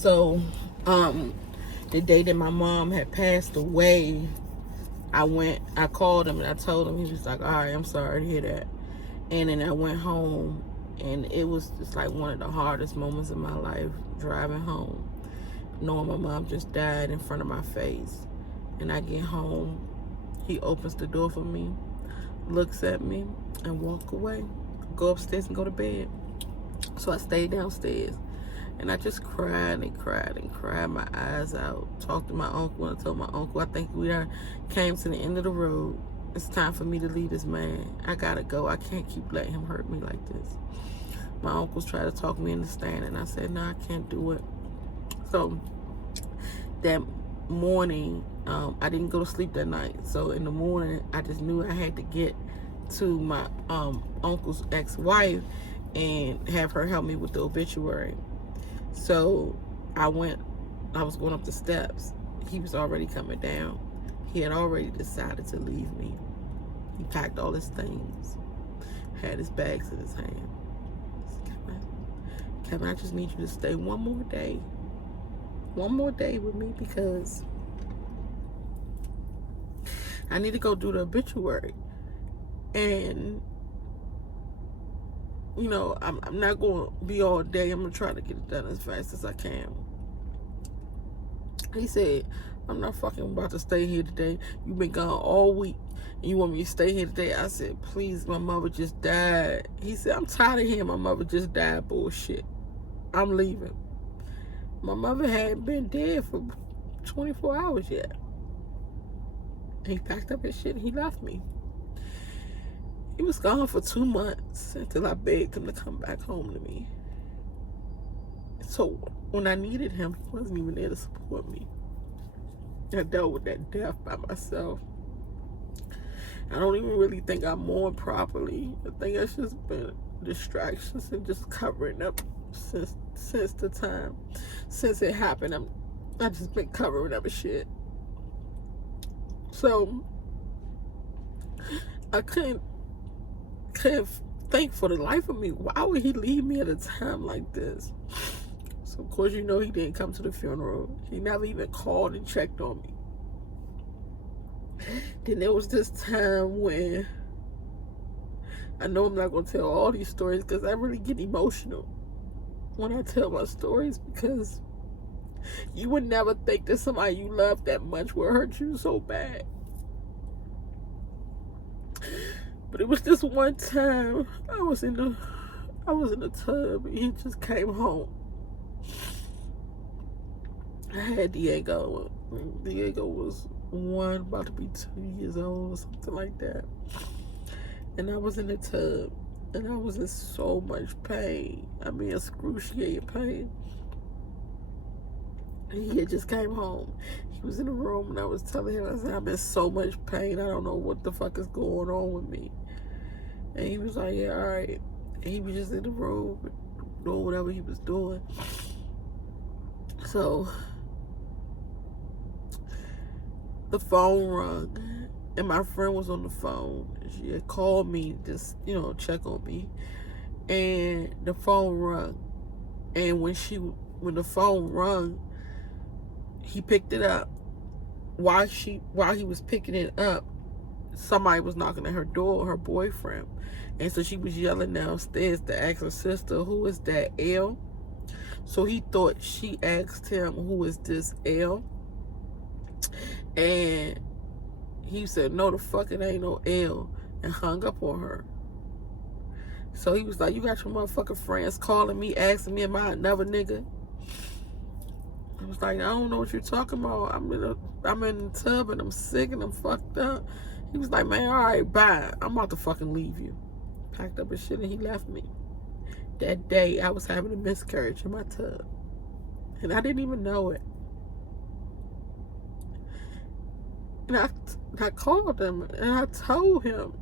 So, the day that my mom had passed away, I called him and I told him. He was like, all right, I'm sorry to hear that. And then I went home, and it was just like one of the hardest moments of my life, driving home, knowing my mom just died in front of my face. And I get home, he opens the door for me, looks at me, and walk away. Go upstairs and go to bed. So I stayed downstairs, and I just cried and cried and cried my eyes out. Talked to my uncle, and I told my uncle, I think we came to the end of the road. It's time for me to leave this man. I gotta go. I can't keep letting him hurt me like this. My uncles tried to talk me into staying, and I said, no, I can't do it. So that morning, I didn't go to sleep that night. So in the morning, I just knew I had to get to my uncle's ex-wife and have her help me with the obituary. So I was going up the steps. He was already coming down. He had already decided to leave me. He packed all his things, had his bags in his hand. Kevin, I just need you to stay one more day. One more day with me, because I need to go do the obituary. And, you know, I'm not going to be all day. I'm going to try to get it done as fast as I can. He said, I'm not fucking about to stay here today. You've been gone all week, and you want me to stay here today? I said, please, my mother just died. He said, I'm tired of hearing my mother just died bullshit. I'm leaving. My mother hadn't been dead for 24 hours yet. He packed up his shit and he left me. He was gone for 2 months until I begged him to come back home to me. So when I needed him, he wasn't even there to support me. I dealt with that death by myself. I don't even really think I mourned properly. I think it's just been distractions and just covering up since the time. Since it happened, I've just been covering up shit. So I couldn't think for the life of me, why would he leave me at a time like this? So of course, you know, he didn't come to the funeral. He never even called and checked on me. Then there was this time when, I know I'm not going to tell all these stories because I really get emotional when I tell my stories, because you would never think that somebody you love that much will hurt you so bad. But it was this one time I was in the tub, and he just came home. I had Diego. Diego was about to be 2 years old or something like that. And I was in the tub, and I was in so much pain. I mean, excruciating pain. And he had just came home. He was in the room, and I was telling him, I said, I'm in so much pain. I don't know what the fuck is going on with me. And he was like, yeah, all right. And he was just in the room doing whatever he was doing. So the phone rung, and my friend was on the phone. She had called me, just, you know, check on me. And the phone rung. And when the phone rung, he picked it up. While he was picking it up, somebody was knocking at her door, her boyfriend. And so she was yelling downstairs to ask her sister, who is that, L? So he thought she asked him, who is this, L? And he said, no, the fuck it ain't no L, and hung up on her. So he was like, you got your motherfucking friends calling me, asking me, am I another nigga? I was like, I don't know what you're talking about. I'm in the tub, and I'm sick, and I'm fucked up. He was like, man, all right, bye. I'm about to fucking leave you. Packed up his shit, and he left me. That day, I was having a miscarriage in my tub, and I didn't even know it. And I called him, and I told him,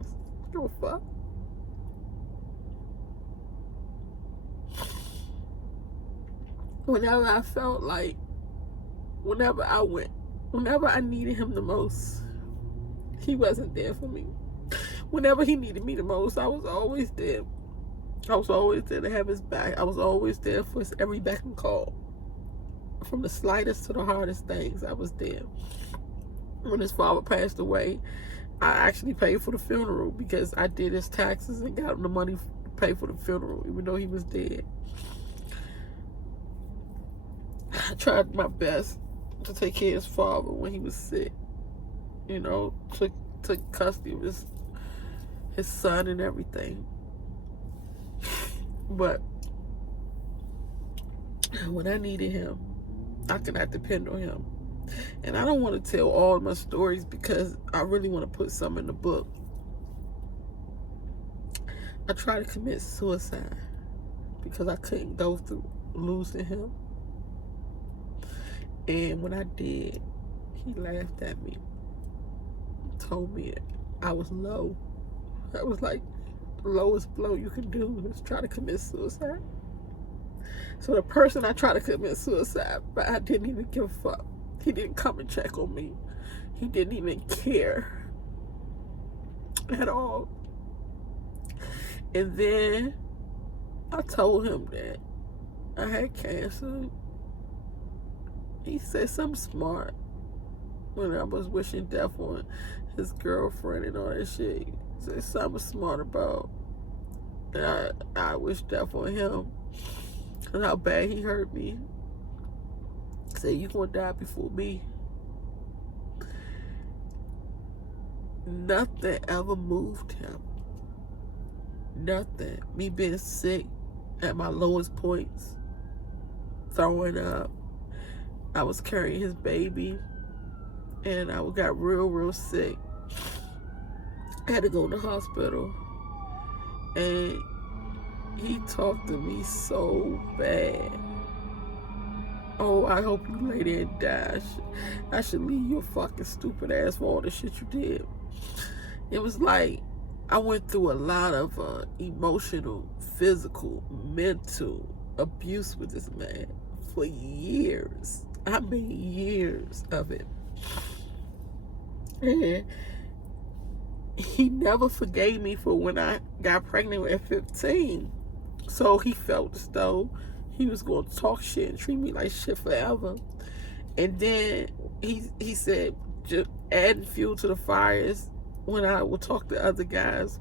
I don't give a fuck. Whenever I felt like, whenever I needed him the most, he wasn't there for me. Whenever he needed me the most, I was always there. I was always there to have his back. I was always there for his every beck and call. From the slightest to the hardest things, I was there. When his father passed away, I actually paid for the funeral because I did his taxes and got him the money to pay for the funeral, even though he was dead. I tried my best to take care of his father when he was sick. You know, took custody of his son and everything. But when I needed him, I could not depend on him. And I don't want to tell all of my stories because I really want to put some in the book. I tried to commit suicide because I couldn't go through losing him. And when I did, he laughed at me, told me I was low. I was like, the lowest blow you can do is try to commit suicide. So the person I tried to commit suicide, but I didn't even give a fuck. He didn't come and check on me. He didn't even care at all. And then I told him that I had cancer. He said something smart when I was wishing death on his girlfriend and all that shit. He said something smart about that I wish death on him and how bad he hurt me. He said, you gonna die before me. Nothing ever moved him. Nothing. Me being sick at my lowest points, throwing up. I was carrying his baby and I got real sick. I had to go to the hospital and he talked to me so bad. Oh, I hope you lay there and die. I should leave your fucking stupid ass for all the shit you did. It was like I went through a lot of emotional, physical, mental abuse with this man for years. I mean years of it. And he never forgave me for when I got pregnant at 15. So he felt as though he was going to talk shit and treat me like shit forever. And then he said, just adding fuel to the fires when I would talk to other guys.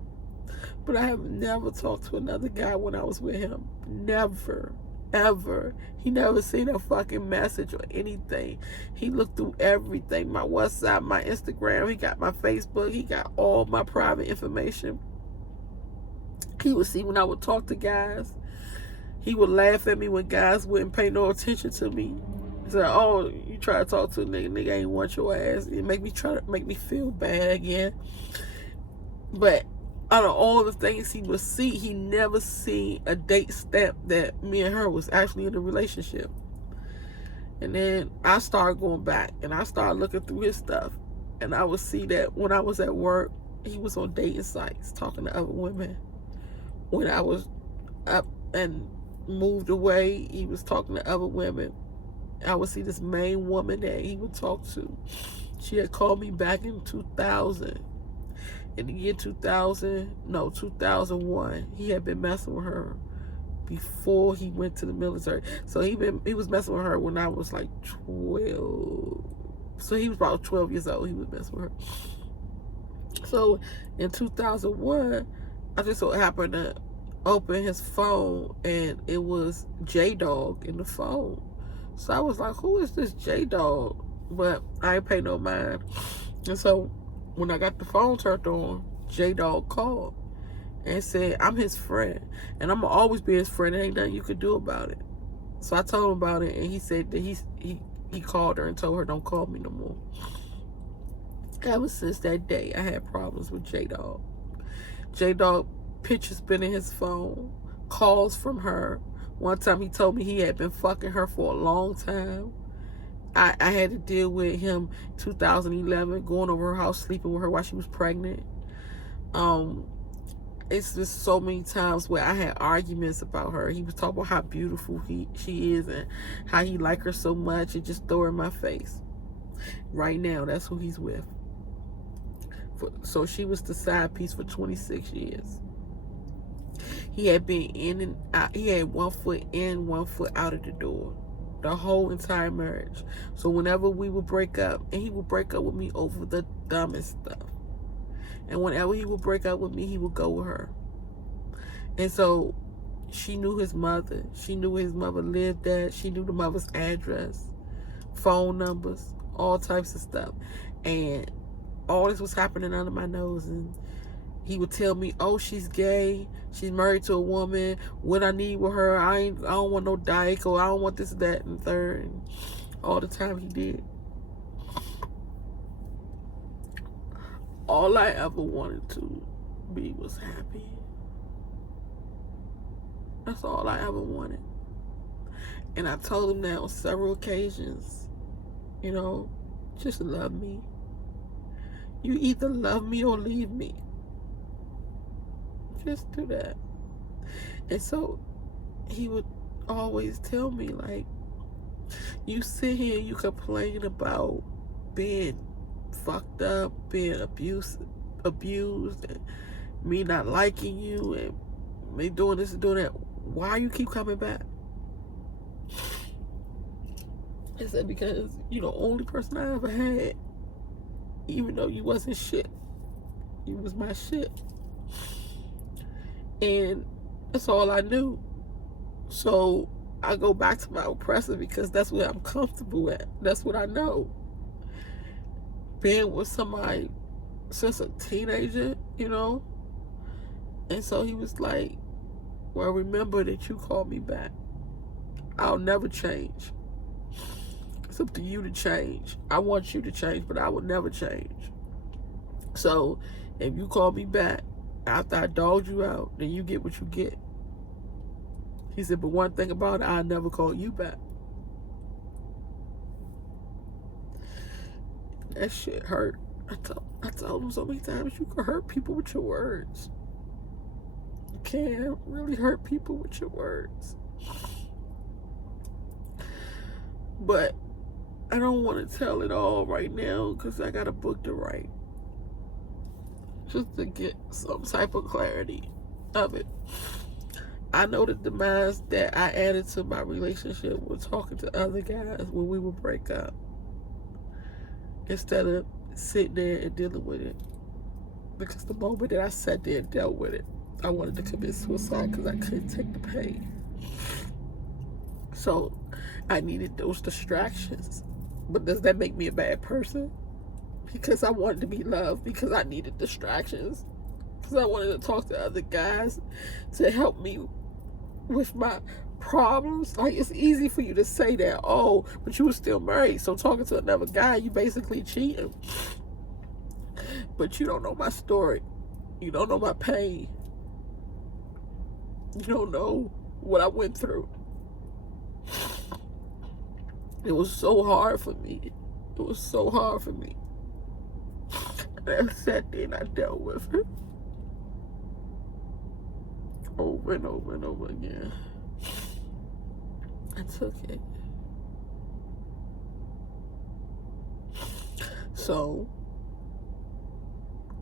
But I have never talked to another guy when I was with him. Never. Ever. He never seen a fucking message or anything. He looked through everything. My WhatsApp, my Instagram, he got my Facebook, he got all my private information. He would see when I would talk to guys. He would laugh at me when guys wouldn't pay no attention to me. He said, oh, you try to talk to a nigga ain't want your ass. It make me feel bad again. But out of all the things he would see, he never seen a date stamp that me and her was actually in a relationship. And then I started going back and I started looking through his stuff. And I would see that when I was at work, he was on dating sites talking to other women. When I was up and moved away, he was talking to other women. I would see this main woman that he would talk to. She had called me back in 2000. In the year 2001, he had been messing with her before he went to the military. So he was messing with her when I was like 12. So he was about 12 years old. He was messing with her. So in 2001, I just so happened to open his phone and it was J-Dog in the phone. So I was like, who is this J-Dog? But I ain't pay no mind. And so when I got the phone turned on, J-Dog called and said, I'm his friend. And I'm going to always be his friend. There ain't nothing you could do about it. So I told him about it, and he said that he called her and told her, don't call me no more. Ever since that day, I had problems with J-Dog. J-Dog pictures been in his phone, calls from her. One time he told me he had been fucking her for a long time. I had to deal with him 2011, going over her house, sleeping with her while she was pregnant. It's just so many times where I had arguments about her. He was talking about how beautiful she is and how he liked her so much and just throw her in my face. Right now, that's who he's with. So she was the side piece for 26 years. He had been in and out. He had 1 foot in, 1 foot out of the door the whole entire marriage. So whenever we would break up, and he would break up with me over the dumbest stuff. And whenever he would break up with me, he would go with her. And so she knew his mother. She knew where his mother lived at. She knew the mother's address, phone numbers, all types of stuff. And all this was happening under my nose. And he would tell me, oh, she's gay. She's married to a woman. What I need with her, I don't want no dyke, or I don't want this, that, and third. And all the time he did. All I ever wanted to be was happy. That's all I ever wanted. And I told him that on several occasions. You know, just love me. You either love me or leave me. Just do that. And so he would always tell me, like, you sit here and you complain about being fucked up, being abused, and me not liking you, and me doing this and doing that. Why you keep coming back? I said, because you're the only person I ever had. Even though you wasn't shit. You was my shit. And that's all I knew. So I go back to my oppressor because that's what I'm comfortable at. That's what I know. Being with somebody since a teenager, you know? And so he was like, well, remember that you called me back. I'll never change. It's up to you to change. I want you to change, but I will never change. So if you call me back after I dogged you out, then you get what you get. He said, but one thing about it, I'll never call you back. That shit hurt. I told him so many times, you can hurt people with your words. You can really hurt people with your words. But I don't want to tell it all right now because I got a book to write. Just to get some type of clarity of it. I know the demise that I added to my relationship with talking to other guys when we would break up. Instead of sitting there and dealing with it. Because the moment that I sat there and dealt with it, I wanted to commit suicide because I couldn't take the pain. So I needed those distractions. But does that make me a bad person? Because I wanted to be loved, because I needed distractions, because I wanted to talk to other guys to help me with my problems. Like, it's easy for you to say that, oh, but you were still married, so talking to another guy, you basically cheating. But you don't know my story. You don't know my pain. You don't know what I went through. It was so hard for me. It was so hard for me. And I sat there and I dealt with it. Over and over and over again. I took it. So,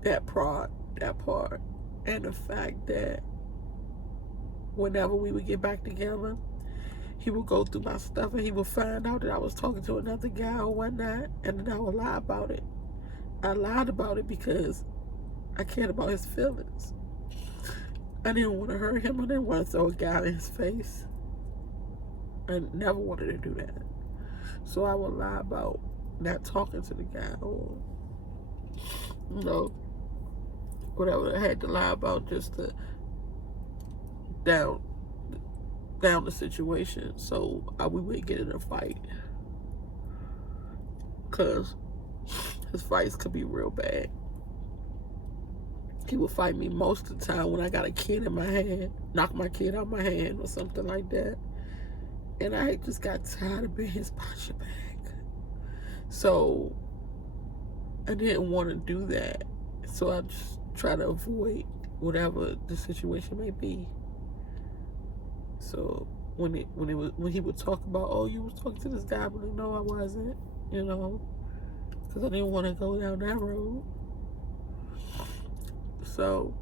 that part, and the fact that whenever we would get back together, he would go through my stuff and he would find out that I was talking to another guy or whatnot, and then I would lie about it. I lied about it because I cared about his feelings. I didn't want to hurt him. I didn't want to throw a guy in his face. I never wanted to do that. So I would lie about not talking to the guy, or, you know, whatever I had to lie about just to down the situation so we wouldn't get in a fight. Because his fights could be real bad. He would fight me most of the time when I got a kid in my hand, knock my kid out of my hand or something like that. And I just got tired of being his punching bag. So I didn't want to do that. So I just try to avoid whatever the situation may be. So when he would talk about, oh, you was talking to this guy, but no, I wasn't, you know, because I didn't want to go down that road. So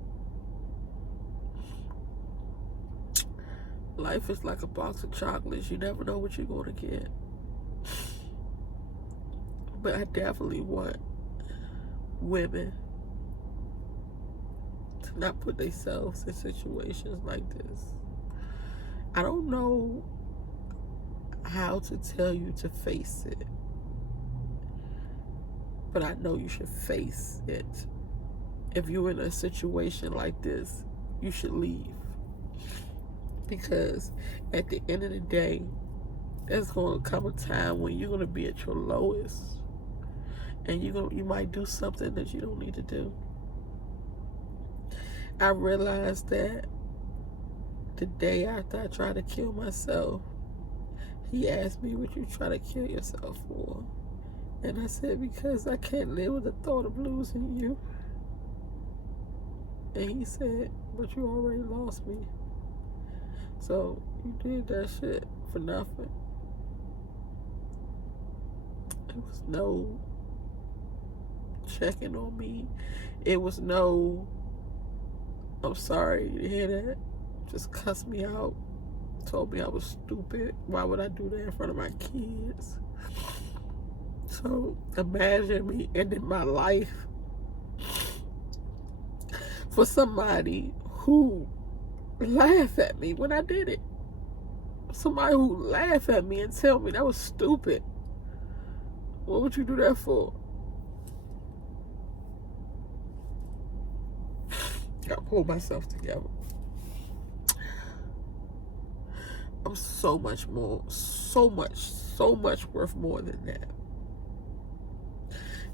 Life is like a box of chocolates. You never know what you're going to get. But I definitely want women to not put themselves in situations like this. I don't know how to tell you to face it, but I know you should face it. If you're in a situation like this, you should leave. Because at the end of the day, there's going to come a time when you're going to be at your lowest, and you might do something that you don't need to do. I realized that the day after I tried to kill myself, he asked me, "Would you try to kill yourself for?" And I said, "Because I can't live with the thought of losing you." And he said, "But you already lost me. So you did that shit for nothing." It was no checking on me. It was no, "I'm sorry to hear that." Just cussed me out. Told me I was stupid. Why would I do that in front of my kids? So imagine me ending my life for somebody who laughed at me when I did it. Somebody who laughed at me and tell me that was stupid. What would you do that for? I pulled myself together. I'm so much worth more than that.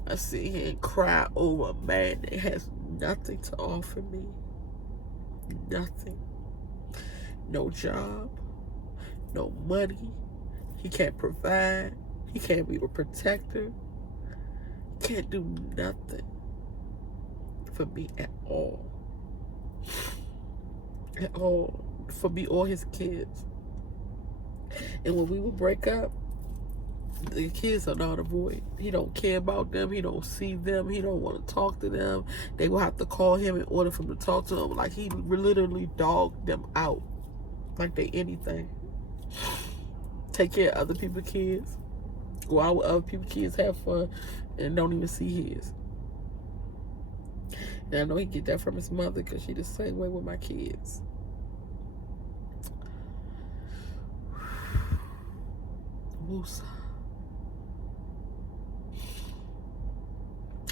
I sit here and cry over a man that has nothing to offer me. Nothing. No job. No money. He can't provide. He can't be a protector. Can't do nothing for me at all. At all. For me or his kids. And when we would break up, the kids are not a void. He don't care about them. He don't see them. He don't want to talk to them. They will have to call him in order for him to talk to them. Like, he literally dogged them out. Like they anything. Take care of other people's kids. Go out with other people's kids, have fun, and don't even see his. And I know he get that from his mother, because she the same way with my kids. Woosah.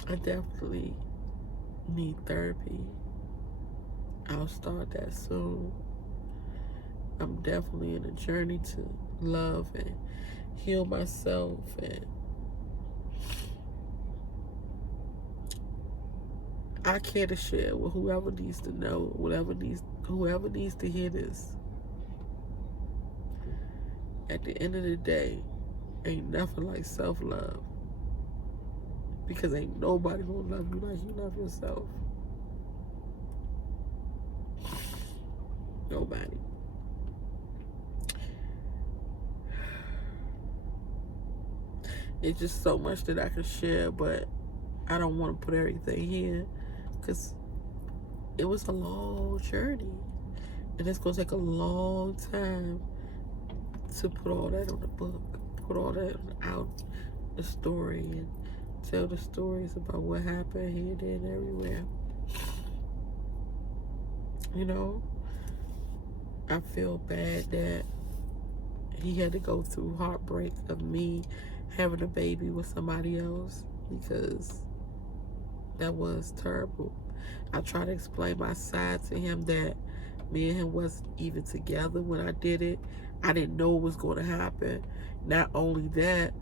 I definitely need therapy. I'll start that soon. I'm definitely in a journey to love and heal myself, and I care to share with whoever needs to know, whoever needs to hear this. At the end of the day, ain't nothing like self-love. Because ain't nobody gonna love you like you love yourself. Nobody. It's just so much that I can share, but I don't want to put everything here, because it was a long journey, and it's gonna take a long time to put all that on the book, put all that out, the story, and tell the stories about what happened here, there, and everywhere. You know, I feel bad that he had to go through heartbreak of me having a baby with somebody else, because that was terrible. I tried to explain my side to him, that me and him wasn't even together when I did it. I didn't know it was going to happen. Not only that,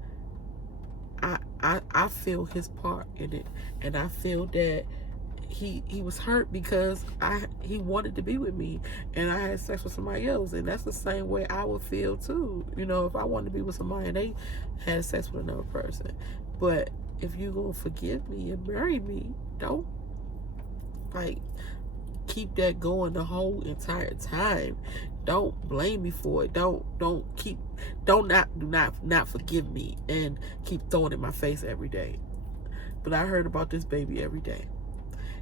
I feel his part in it, and I feel that he was hurt because he wanted to be with me, and I had sex with somebody else, and that's the same way I would feel too. You know, if I wanted to be with somebody and they had sex with another person. But if you gonna forgive me and marry me, don't like keep that going the whole entire time. Don't blame me for it. Do not forgive me and keep throwing it in my face every day. But I heard about this baby every day.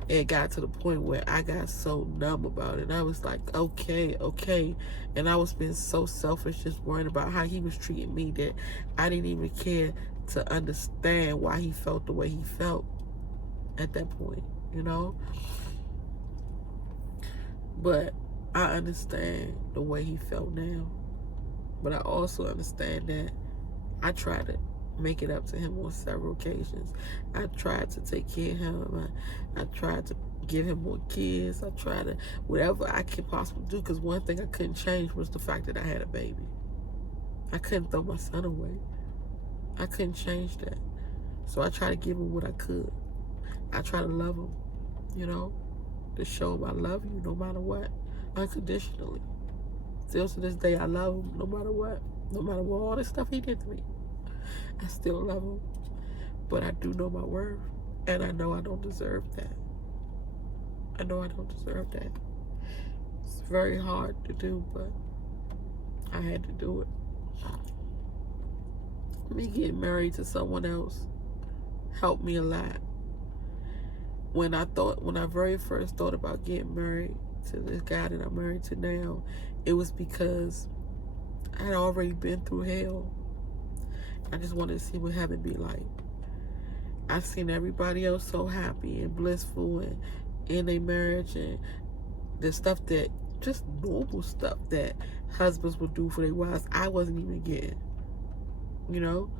It got to the point where I got so numb about it. I was like, okay, okay. And I was being so selfish, just worrying about how he was treating me, that I didn't even care to understand why he felt the way he felt at that point, you know? But I understand the way he felt now. But I also understand that I tried to make it up to him on several occasions. I tried to take care of him. I tried to give him more kids. I tried to, whatever I could possibly do, because one thing I couldn't change was the fact that I had a baby. I couldn't throw my son away. I couldn't change that. So I tried to give him what I could. I try to love him, you know, to show him I love you no matter what, unconditionally. Still to this day, I love him no matter what. No matter what all this stuff he did to me, I still love him. But I do know my worth, and I know I don't deserve that. I know I don't deserve that. It's very hard to do, but I had to do it. Me getting married to someone else helped me a lot. When I very first thought about getting married to this guy that I'm married to now, it was because I had already been through hell. I just wanted to see what heaven be like. I've seen everybody else so happy and blissful and in their marriage, and the stuff that, just normal stuff that husbands would do for their wives, I wasn't even getting. You know?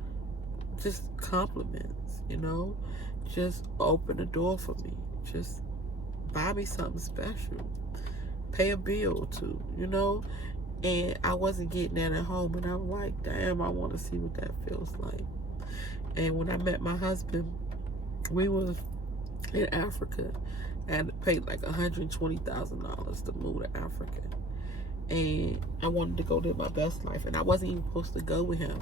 Just compliments, you know? Just open the door for me. Just buy me something special. Pay a bill or two, you know? And I wasn't getting that at home, and I'm like, damn, I want to see what that feels like. And when I met my husband, we was in Africa. I had to pay like $120,000 to move to Africa. And I wanted to go live my best life. And I wasn't even supposed to go with him.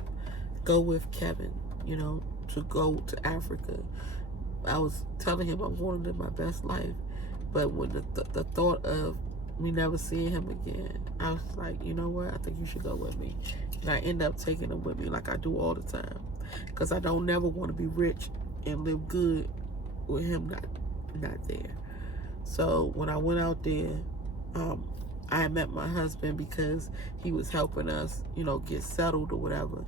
Go with Kevin, you know, to go to Africa. I was telling him I wanted to live my best life. But when the thought of me never seeing him again, I was like, you know what? I think you should go with me. And I end up taking him with me like I do all the time. Because I don't never want to be rich and live good with him not there. So when I went out there, I met my husband because he was helping us, you know, get settled or whatever.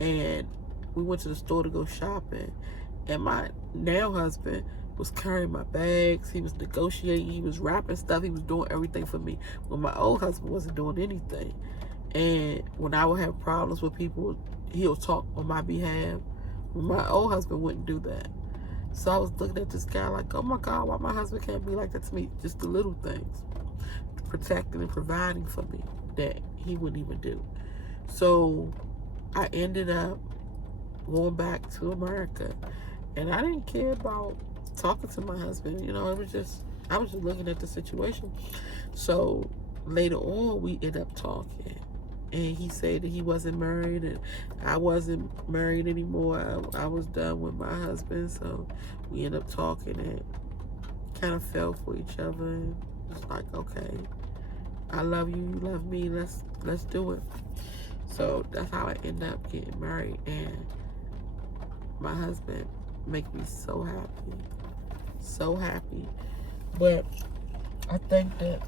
And we went to the store to go shopping. And my now husband was carrying my bags. He was negotiating. He was wrapping stuff. He was doing everything for me. When my old husband wasn't doing anything. And when I would have problems with people, he'll talk on my behalf. My old husband wouldn't do that. So I was looking at this guy like, oh my God, why my husband can't be like that to me? Just the little things. Protecting and providing for me that he wouldn't even do. So I ended up going back to America. And I didn't care about talking to my husband. You know, I was just looking at the situation. So later on, we ended up talking. And he said that he wasn't married, and I wasn't married anymore. I was done with my husband. So we ended up talking and kind of fell for each other. And it's like, okay, I love you, you love me, let's do it. So that's how I ended up getting married. And my husband makes me so happy. So happy. But I think that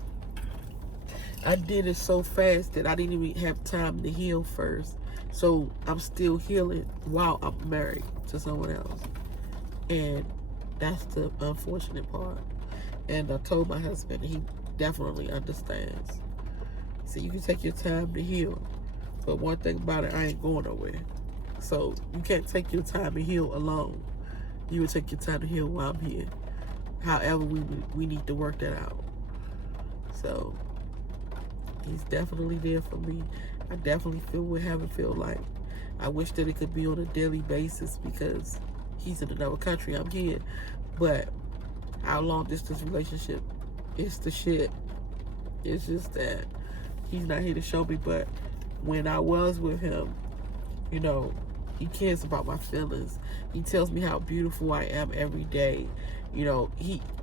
I did it so fast that I didn't even have time to heal first. So I'm still healing while I'm married to someone else. And that's the unfortunate part. And I told my husband, he definitely understands. So you can take your time to heal. But one thing about it, I ain't going nowhere. So you can't take your time to heal alone. You would take your time to heal while I'm here. However, we need to work that out. So he's definitely there for me. I definitely feel what heaven feel like. I wish that it could be on a daily basis because he's in another country. I'm here. But our long distance relationship is the shit. It's just that he's not here to show me. But when I was with him, you know, he cares about my feelings. He tells me how beautiful I am every day. You know,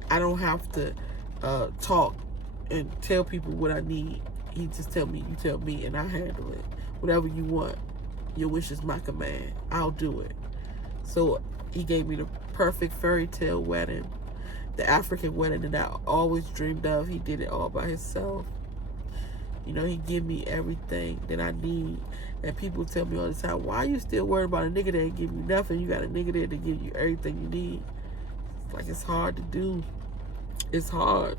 I don't have to talk and tell people what I need. He just tell me, you tell me, and I handle it. Whatever you want, your wish is my command. I'll do it. So he gave me the perfect fairy tale wedding. the African wedding that I always dreamed of. He did it all by himself. You know, he give me everything that I need. And people tell me all the time, why are you still worried about a nigga that ain't give you nothing? You got a nigga there to give you everything you need. It's like, it's hard to do. It's hard.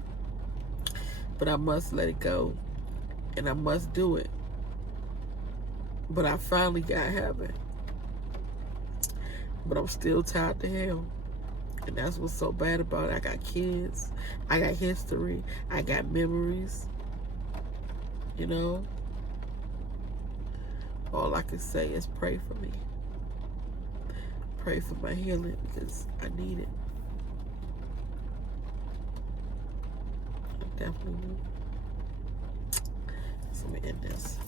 But I must let it go. And I must do it. But I finally got heaven. But I'm still tied to hell. And that's what's so bad about it. I got kids. I got history. I got memories. You know? All I can say is pray for me. Pray for my healing because I need it. I definitely need it. So let me end this.